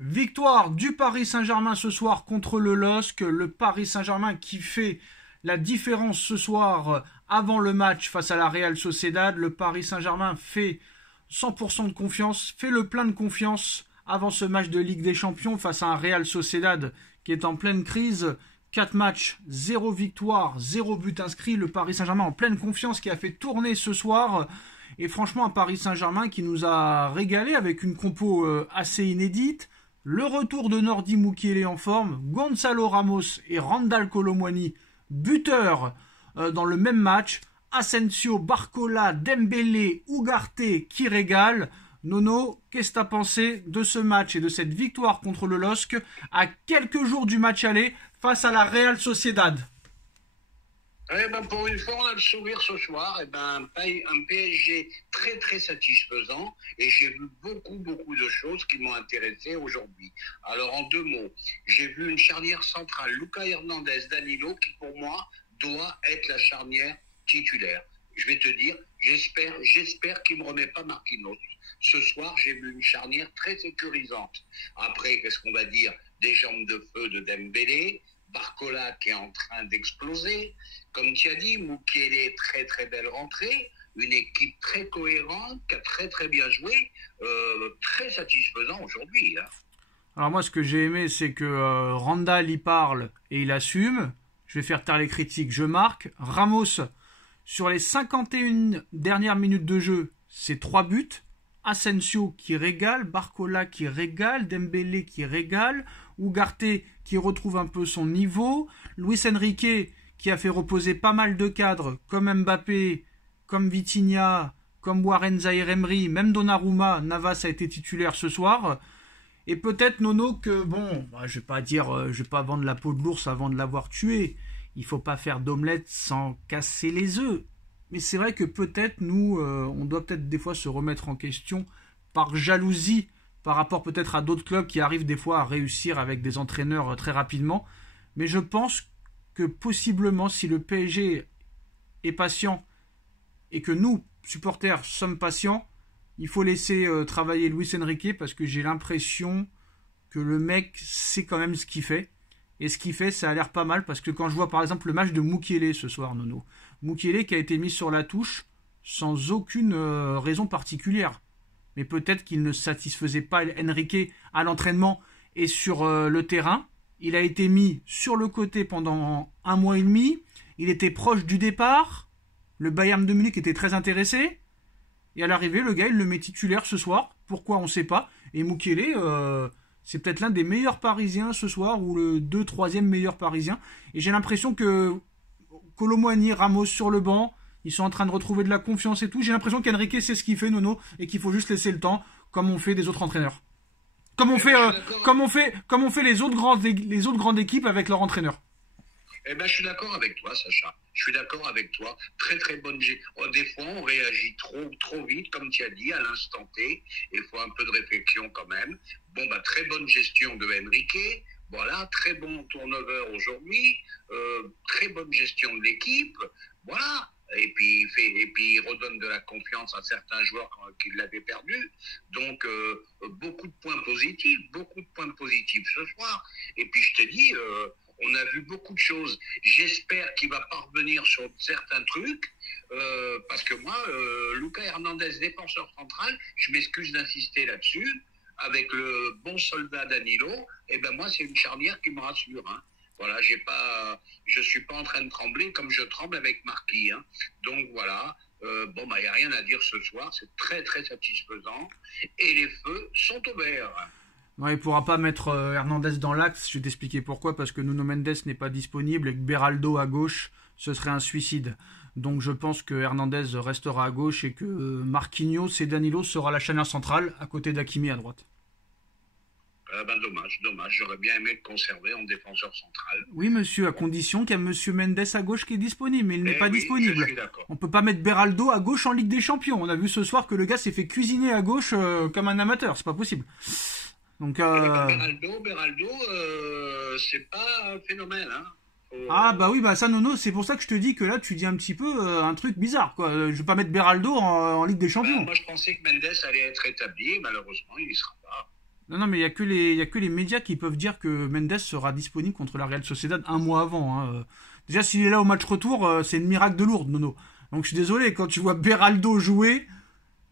Victoire du Paris Saint-Germain ce soir contre le LOSC. Le Paris Saint-Germain qui fait la différence ce soir avant le match face à la Real Sociedad. Le Paris Saint-Germain fait 100% de confiance, fait le plein de confiance avant ce match de Ligue des Champions face à un Real Sociedad qui est en pleine crise. 4 matchs, 0 victoire, 0 but inscrit. Le Paris Saint-Germain en pleine confiance qui a fait tourner ce soir. Et franchement, un Paris Saint-Germain qui nous a régalé avec une compo assez inédite. Le retour de Nordi Mukiele en forme, Gonzalo Ramos et Randal Kolo Muani, buteurs dans le même match. Asensio, Barcola, Dembélé, Ugarte qui régale. Nono, qu'est-ce que tu as pensé de ce match et de cette victoire contre le LOSC à quelques jours du match aller face à la Real Sociedad? Pour une fois, on a le sourire ce soir. Un PSG très très satisfaisant, et j'ai vu beaucoup de choses qui m'ont intéressé aujourd'hui. Alors en 2 mots, j'ai vu une charnière centrale, Lucas Hernandez, Danilo, qui pour moi doit être la charnière titulaire. Je vais te dire, j'espère qu'il me remet pas Marquinhos. Ce soir, j'ai vu une charnière très sécurisante. Après, qu'est-ce qu'on va dire? Des jambes de feu de Dembélé, Barcola qui est en train d'exploser. Comme tu as dit, Mukiele, très très belle rentrée. Une équipe très cohérente, qui a très très bien joué. Très satisfaisant aujourd'hui. Alors moi, ce que j'ai aimé, c'est que Randal y parle et il assume. Je vais faire taire les critiques, je marque. Ramos, sur les 51 dernières minutes de jeu, c'est 3 buts. Asensio qui régale, Barcola qui régale, Dembélé qui régale, Ugarte qui retrouve un peu son niveau, Luis Enrique qui a fait reposer pas mal de cadres comme Mbappé, comme Vitinha, comme Warren Zaïre-Emery, même Donnarumma. Navas a été titulaire ce soir. Et peut-être, Nono, que je vais pas vendre la peau de l'ours avant de l'avoir tué. Il faut pas faire d'omelette sans casser les œufs. Mais c'est vrai que peut-être nous, on doit peut-être des fois se remettre en question par jalousie par rapport peut-être à d'autres clubs qui arrivent des fois à réussir avec des entraîneurs très rapidement. Mais je pense que possiblement, si le PSG est patient et que nous, supporters, sommes patients, il faut laisser travailler Luis Enrique, parce que j'ai l'impression que le mec sait quand même ce qu'il fait. Et ce qu'il fait, ça a l'air pas mal, parce que quand je vois par exemple le match de Mukiele ce soir, Nono, Mukiele qui a été mis sur la touche sans aucune raison particulière. Mais peut-être qu'il ne satisfaisait pas Enrique à l'entraînement et sur le terrain. Il a été mis sur le côté pendant 1 mois et demi. Il était proche du départ. Le Bayern de Munich était très intéressé. Et à l'arrivée, le gars, il le met titulaire ce soir. Pourquoi, on ne sait pas. Et Mukiele, c'est peut-être l'un des meilleurs Parisiens ce soir, ou le 2-3e meilleur Parisien. Et j'ai l'impression que Kolo Muani, Ramos sur le banc, ils sont en train de retrouver de la confiance et tout. J'ai l'impression qu'Enrique sait ce qu'il fait, Nono, et qu'il faut juste laisser le temps, comme on fait des autres entraîneurs. Comme on fait les autres grandes équipes avec leur entraîneur. Je suis d'accord avec toi, Sacha. Je suis d'accord avec toi. Très très bonne gestion. Des fois, on réagit trop vite, comme tu as dit, à l'instant T. Il faut un peu de réflexion quand même. Très bonne gestion de Enrique. Voilà, très bon turnover aujourd'hui. Très bonne gestion de l'équipe. Voilà. Et puis il redonne de la confiance à certains joueurs qui l'avaient perdu. Donc beaucoup de points positifs ce soir. Et puis je te dis, on a vu beaucoup de choses. J'espère qu'il va parvenir sur certains trucs, parce que moi, Lucas Hernandez, défenseur central, je m'excuse d'insister là-dessus, avec le bon soldat Danilo, moi c'est une charnière qui me rassure. Voilà, je suis pas en train de trembler comme je tremble avec Marquis. Donc voilà, il n'y a rien à dire ce soir, c'est très très satisfaisant, et les feux sont au vert. Non, il ne pourra pas mettre Hernandez dans l'axe. Je vais t'expliquer pourquoi. Parce que Nuno Mendes n'est pas disponible et que Beraldo à gauche, ce serait un suicide. Donc je pense que Hernandez restera à gauche et que Marquinhos et Danilo sera la charnière centrale à côté d'Hakimi à droite. Dommage. J'aurais bien aimé le conserver en défenseur central. Oui, monsieur, à condition qu'il y a monsieur Mendes à gauche qui est disponible. Mais il n'est pas disponible. Je suis d'accord. On peut pas mettre Beraldo à gauche en Ligue des Champions. On a vu ce soir que le gars s'est fait cuisiner à gauche comme un amateur. C'est pas possible. Donc, Beraldo, c'est pas un phénomène, ça, Nono, c'est pour ça que je te dis que là tu dis un petit peu un truc bizarre, quoi. Je vais pas mettre Beraldo en Ligue des Champions. Moi je pensais que Mendes allait être établi, malheureusement il n'y sera pas. Non, mais il y a que les médias qui peuvent dire que Mendes sera disponible contre la Real Sociedad un mois avant. Hein. Déjà, s'il est là au match retour, c'est une miracle de Lourdes, Nono. Donc je suis désolé, quand tu vois Beraldo jouer,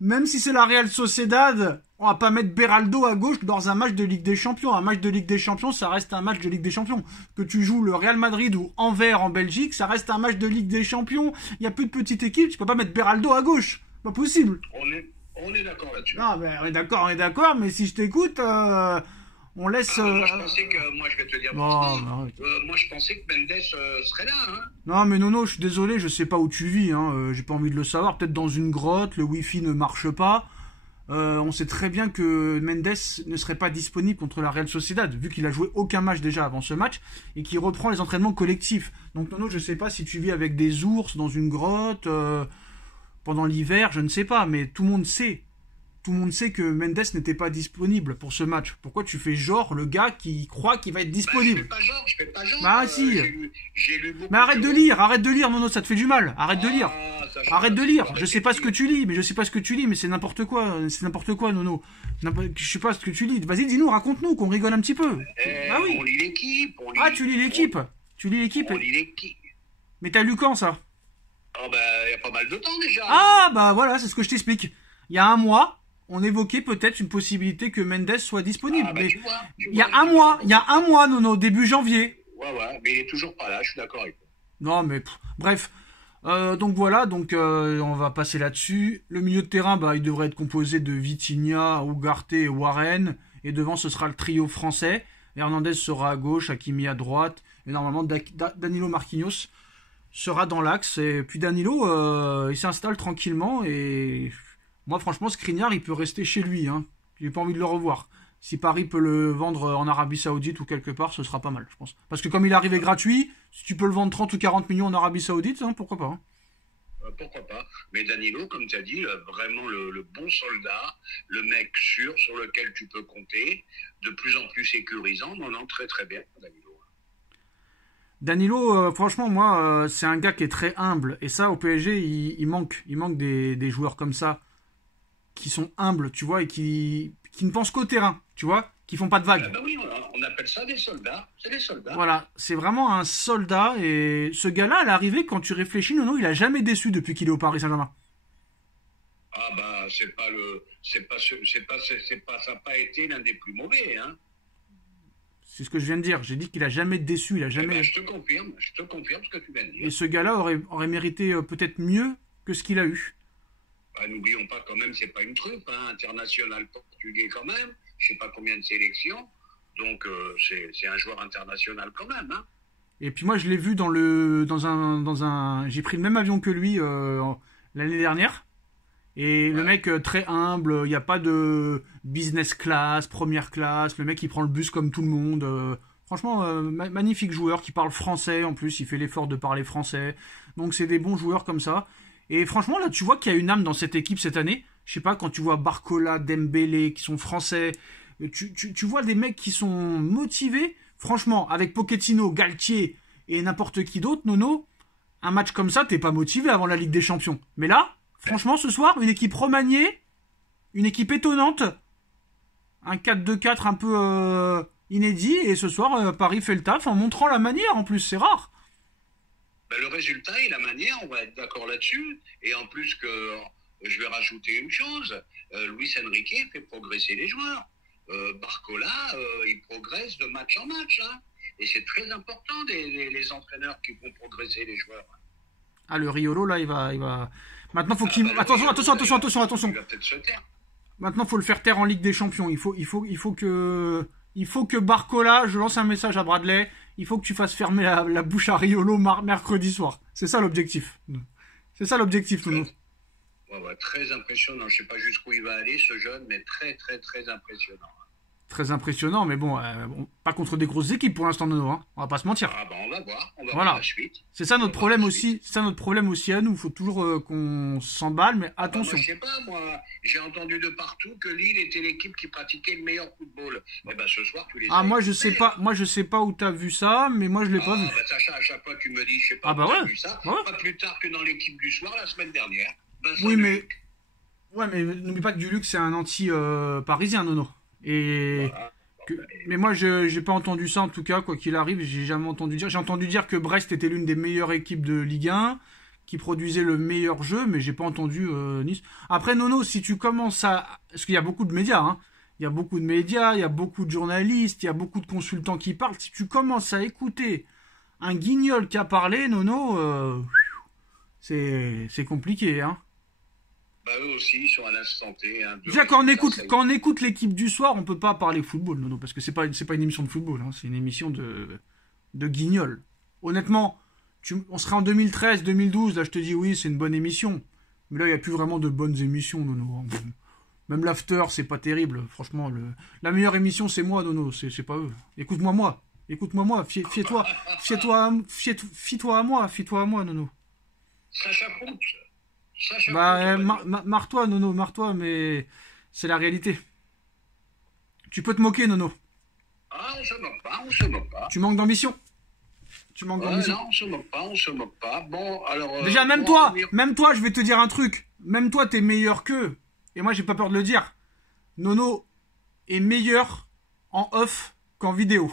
même si c'est la Real Sociedad, on va pas mettre Beraldo à gauche dans un match de Ligue des Champions. Un match de Ligue des Champions, ça reste un match de Ligue des Champions. Que tu joues le Real Madrid ou Anvers en Belgique, ça reste un match de Ligue des Champions. Il y a plus de petite équipe, tu peux pas mettre Beraldo à gauche. Pas possible. On est d'accord là-dessus. Non, ben, on est d'accord, mais si je t'écoute, on laisse. Moi, je pensais que, moi, je vais te dire, Non, moi, je pensais que Mendes serait là. Hein. non, mais Nono, je suis désolé, je sais pas où tu vis, hein, j'ai pas envie de le savoir. Peut-être dans une grotte, le Wi-Fi ne marche pas. On sait très bien que Mendes ne serait pas disponible contre la Real Sociedad, vu qu'il a joué aucun match déjà avant ce match et qu'il reprend les entraînements collectifs. Donc Nono, je sais pas si tu vis avec des ours dans une grotte pendant l'hiver, je ne sais pas, mais tout le monde sait. Tout le monde sait que Mendes n'était pas disponible pour ce match. Pourquoi tu fais genre le gars qui croit qu'il va être disponible? Je fais pas genre. Bah si. J'ai lu beaucoup. Mais arrête de lire, Nono, ça te fait du mal. Arrête de lire. Arrête de lire. Je sais pas ce que tu lis, mais c'est n'importe quoi. C'est n'importe quoi, Nono. Je sais pas ce que tu lis. Vas-y, dis-nous, raconte-nous, qu'on rigole un petit peu. Ah oui. On lit l'équipe. Tu lis l'équipe. Tu lis l'équipe. On lit l'équipe. Mais t'as lu quand ça? Oh bah, il y a pas mal de temps déjà. Ah bah voilà, c'est ce que je t'explique. Il y a un mois, on évoquait peut-être une possibilité que Mendes soit disponible. Ah bah, mais il y a un mois, Nono, début janvier. Ouais, mais il est toujours pas là, je suis d'accord avec toi. Non, mais bref. Donc voilà, on va passer là-dessus. Le milieu de terrain, bah, il devrait être composé de Vitinha, Ugarte et Warren. Et devant, ce sera le trio français. Hernandez sera à gauche, Hakimi à droite. Et normalement, Danilo Marquinhos sera dans l'axe. Et puis Danilo, il s'installe tranquillement. Et moi, franchement, Skriniar, il peut rester chez lui. Hein. J'ai pas envie de le revoir. Si Paris peut le vendre en Arabie Saoudite ou quelque part, ce sera pas mal, je pense. Parce que comme il est arrivé gratuit, si tu peux le vendre 30 ou 40 millions en Arabie Saoudite, hein, pourquoi pas. Hein. Pourquoi pas. Mais Danilo, comme tu as dit, vraiment le bon soldat, le mec sûr sur lequel tu peux compter, de plus en plus sécurisant. Non, très très bien, Danilo. Danilo, franchement, moi, c'est un gars qui est très humble. Et ça, au PSG, il manque des joueurs comme ça, qui sont humbles, tu vois, et qui ne pensent qu'au terrain, tu vois, qui font pas de vagues. Ah bah oui, on appelle ça des soldats. C'est des soldats. Voilà, c'est vraiment un soldat. Et ce gars-là, à l'arrivée, quand tu réfléchis, non, il a jamais déçu depuis qu'il est au Paris Saint-Germain. Ah bah, ça n'a pas été l'un des plus mauvais, hein. C'est ce que je viens de dire. J'ai dit qu'il a jamais déçu, il a jamais. Je te confirme ce que tu viens de dire. Et ce gars-là aurait mérité peut-être mieux que ce qu'il a eu. Bah, n'oublions pas quand même, c'est pas une truffe, hein, international portugais quand même. Je sais pas combien de sélections. Donc c'est un joueur international quand même, hein. Et puis moi je l'ai vu j'ai pris le même avion que lui l'année dernière. Et ouais. Le mec très humble, il n'y a pas de business class, première classe, le mec il prend le bus comme tout le monde. Franchement, magnifique joueur qui parle français en plus, il fait l'effort de parler français. Donc c'est des bons joueurs comme ça. Et franchement là tu vois qu'il y a une âme dans cette équipe cette année. Je sais pas, quand tu vois Barcola, Dembélé qui sont français, tu vois des mecs qui sont motivés. Franchement, avec Pochettino, Galtier et n'importe qui d'autre, Nono, un match comme ça, t'es pas motivé avant la Ligue des Champions. Mais là, franchement, ce soir, une équipe remaniée, une équipe étonnante, un 4-2-4 un peu inédit, et ce soir, Paris fait le taf en montrant la manière, en plus, c'est rare. Ben, le résultat et la manière, on va être d'accord là-dessus, et en plus que je vais rajouter une chose, Luis Enrique fait progresser les joueurs. Barcola, il progresse de match en match, hein, et c'est très important les entraîneurs qui font progresser les joueurs. Ah, le Riolo, là, il va... Maintenant, faut qu'il... Attention. Il va peut-être se taire. Maintenant, faut le faire taire en Ligue des Champions. Il faut que Barcola, je lance un message à Bradley, il faut que tu fasses fermer la bouche à Riolo mercredi soir. C'est ça l'objectif. Nono. Ouais, très impressionnant. Je sais pas jusqu'où il va aller, ce jeune, mais très, très, très impressionnant. Très impressionnant, mais bon, pas contre des grosses équipes pour l'instant, Nono. Hein. On va pas se mentir. Ah bah on va voir la suite. C'est ça notre problème aussi. C'est ça notre problème aussi à nous. Il faut toujours qu'on s'emballe, mais attention. Je sais pas, moi, j'ai entendu de partout que Lille était l'équipe qui pratiquait le meilleur football. Eh ben ce soir, tu les as moi je sais pas. Moi je sais pas où t'as vu ça, mais moi je l'ai pas vu. Bah Sacha, à chaque fois tu me dis, je sais pas où t'as vu ça. Ouais. Pas plus tard que dans l'équipe du soir la semaine dernière. Oui, mais n'oublie pas que Duluc c'est un anti parisien, Nono. Et Voilà. mais moi, je j'ai pas entendu ça en tout cas, quoi qu'il arrive, j'ai jamais entendu dire. J'ai entendu dire que Brest était l'une des meilleures équipes de Ligue 1, qui produisait le meilleur jeu, mais j'ai pas entendu Nice. Après, Nono, si tu commences à, parce qu'il y a beaucoup de médias, hein. Il y a beaucoup de médias, il y a beaucoup de journalistes, il y a beaucoup de consultants qui parlent. Si tu commences à écouter un guignol qui a parlé, Nono, c'est compliqué, hein. Bah, eux aussi, ils sont à l'instant T. Hein, Déjà, quand on écoute l'équipe du soir, on peut pas parler football, Nono, parce que c'est pas une émission de football, hein, c'est une émission de guignol. Honnêtement, on serait en 2013, 2012, là je te dis oui, c'est une bonne émission. Mais là, il n'y a plus vraiment de bonnes émissions, Nono. Même l'after, c'est pas terrible. Franchement, la meilleure émission, c'est moi, Nono, c'est pas eux. Écoute-moi, moi. Écoute-moi, moi. Fie-toi à moi, Nono. Sacha Prout. Sacha Bah, Prout, on va dire. marre-toi, Nono, marre-toi, mais c'est la réalité. Tu peux te moquer, Nono. Ah, on se moque pas, on se moque pas. Tu manques d'ambition. Tu manques Ouais, d'ambition. non, on se moque pas, on se moque pas. Bon, alors. Déjà, pour en revenir- même toi, je vais te dire un truc. Même toi, t'es meilleur qu'eux. Et moi, j'ai pas peur de le dire. Nono est meilleur en off qu'en vidéo.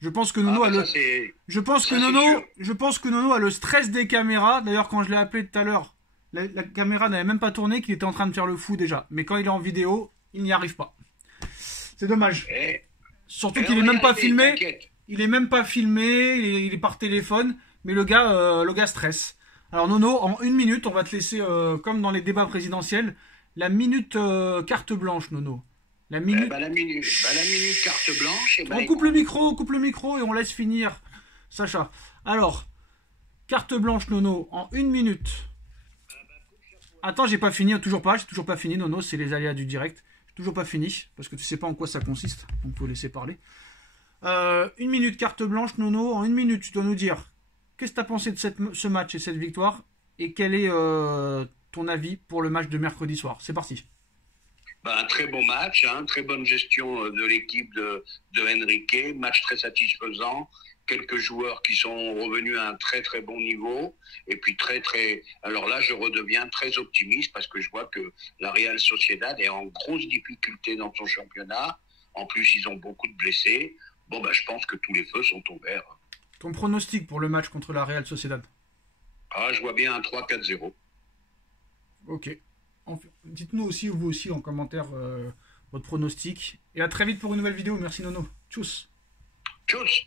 Je pense que Ah, Nono a bah, le, ça, c'est. je pense que Nono a le stress des caméras. D'ailleurs, quand je l'ai appelé tout à l'heure, la caméra n'avait même pas tourné, qu'il était en train de faire le fou déjà. Mais quand il est en vidéo, il n'y arrive pas. C'est dommage. Eh, Surtout eh, qu'il on est va y même pas arriver, filmé. t'inquiète. Il est même pas filmé. Il est par téléphone. Mais le gars stresse. Alors Nono, en une minute, on va te laisser, comme dans les débats présidentiels, la minute carte blanche, Nono. La minute. La minute carte blanche, eh ben, On coupe le micro et on laisse finir Sacha. Alors, carte blanche, Nono, en une minute. Attends, j'ai toujours pas fini, Nono, c'est les aléas du direct. J'ai toujours pas fini, parce que tu sais pas en quoi ça consiste, donc faut laisser parler. Une minute carte blanche, Nono, en une minute, tu dois nous dire qu'est-ce que tu as pensé de ce match et cette victoire, et quel est ton avis pour le match de mercredi soir. C'est parti. bah, un très bon match, hein, très bonne gestion de l'équipe de Enrique, match très satisfaisant, quelques joueurs qui sont revenus à un très très bon niveau, et puis alors là je redeviens très optimiste parce que je vois que la Real Sociedad est en grosse difficulté dans son championnat, en plus ils ont beaucoup de blessés, bon bah je pense que tous les feux sont ouverts. Ton pronostic pour le match contre la Real Sociedad. Ah, je vois bien un 3-4-0. Ok. Dites-nous aussi, vous aussi, en commentaire, votre pronostic. Et à très vite pour une nouvelle vidéo. Merci Nono. Tchuss. Tchuss.